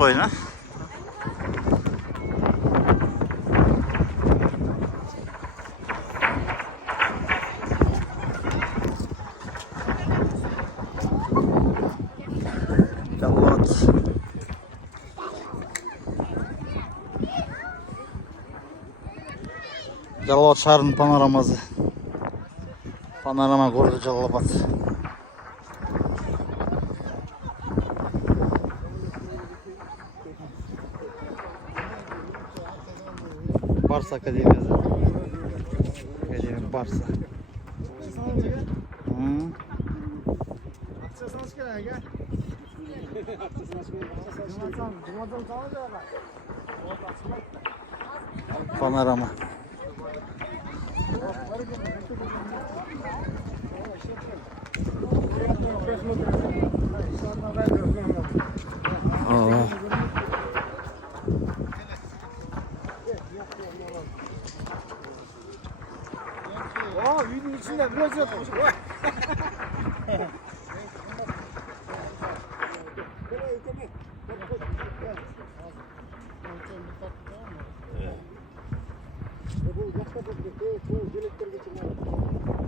boyuna. Yalıvat. Yalıvat şarının panoraması. Panorama kurdu Yalıvat. Barsa Akademiyası. Gecenin Barsa. Panorama. Videonun içinden biraz yatmış. Bu başka bir şey, bu gelecekler geçirmez.